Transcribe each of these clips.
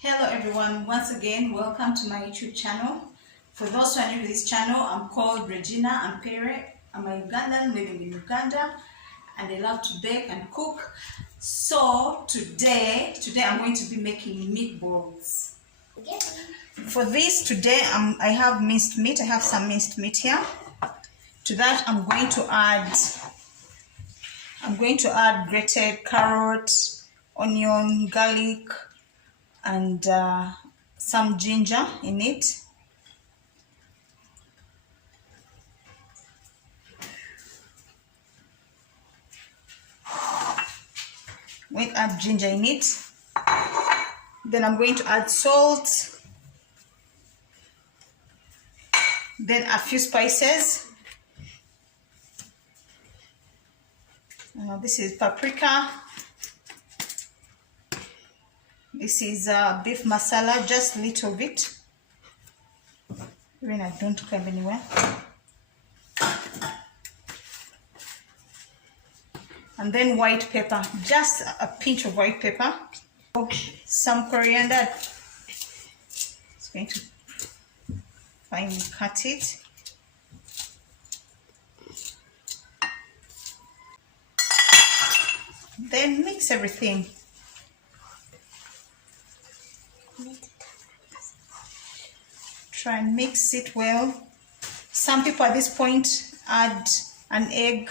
Hello everyone, once again welcome to my YouTube channel. For those who are new to this channel, I'm called Regina Ampere. I'm a Ugandan living in Uganda and I love to bake and cook. So today I'm going to be making meatballs. For this today I have minced meat. I have some minced meat here. To that I'm going to add grated carrot, onion, garlic, and some ginger in it. I'm going to add ginger in it. Then I'm going to add salt. Then a few spices. This is paprika. This is beef masala, just a little bit. Even I don't come anywhere. And then white pepper, just a pinch of white pepper. Some coriander. Just going to finely cut it. Then mix everything. Try and mix it well. Some people at this point add an egg,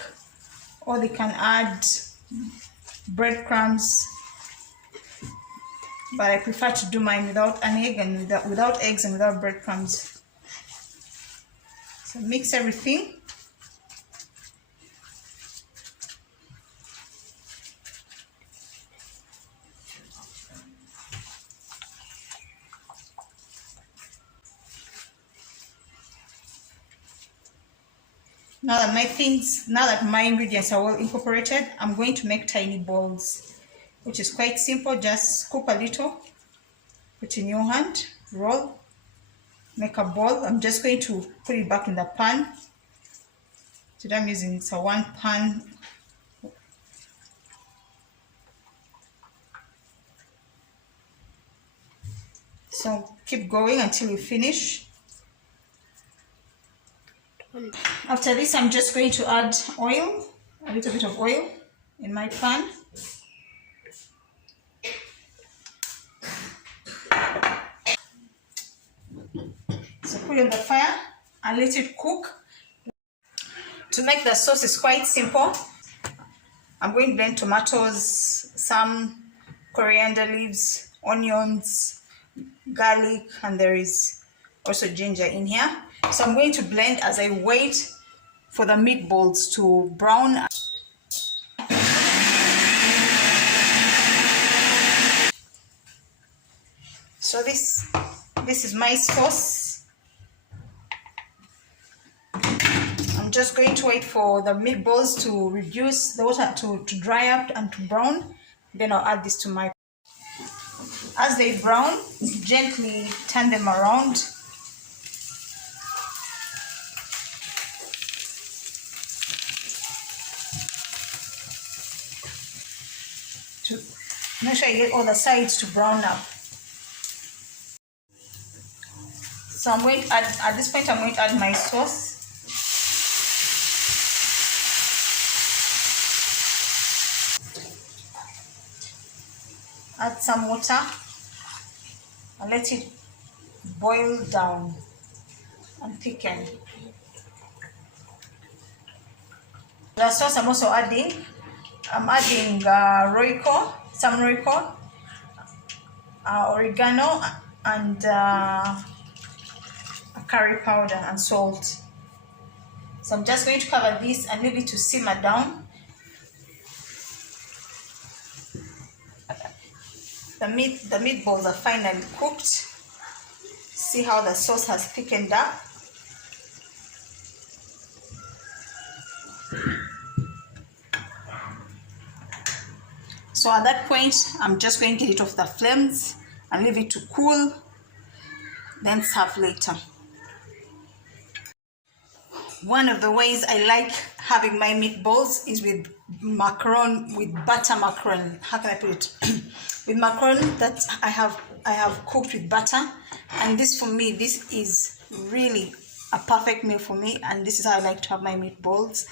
or they can add breadcrumbs, but I prefer to do mine without an egg and without eggs and without breadcrumbs. So mix everything. Now that my ingredients are well incorporated, I'm going to make tiny balls, which is quite simple. Just scoop a little, put in your hand, roll, make a ball. I'm just going to put it back in the pan. Today I'm using a one pan. So keep going until you finish. After this, I'm just going to add oil, a little bit of oil in my pan. So put it on the fire and let it cook. To make the sauce is quite simple. I'm going to blend tomatoes, some coriander leaves, onions, garlic, and there is also ginger in here. So I'm going to blend as I wait for the meatballs to brown. So this is my sauce. I'm just going to wait for the meatballs to reduce the water to dry up and to brown. Then I'll add this to my. As they brown, gently turn them around. To make sure I get all the sides to brown up. So I'm going to add, at this point I'm going to add my sauce. Add some water and let it boil down and thicken. The sauce I'm also adding Royco, some Royco, oregano, and curry powder and salt. So I'm just going to cover this and leave it to simmer down. The meatballs are finally cooked. See how the sauce has thickened up. So at that point, I'm just going to get it off the flames and leave it to cool, then serve later. One of the ways I like having my meatballs is with macaron with butter macaron. How can I put it? With macaron that I have cooked with butter, and this, for me, this is really a perfect meal for me, and this is how I like to have my meatballs.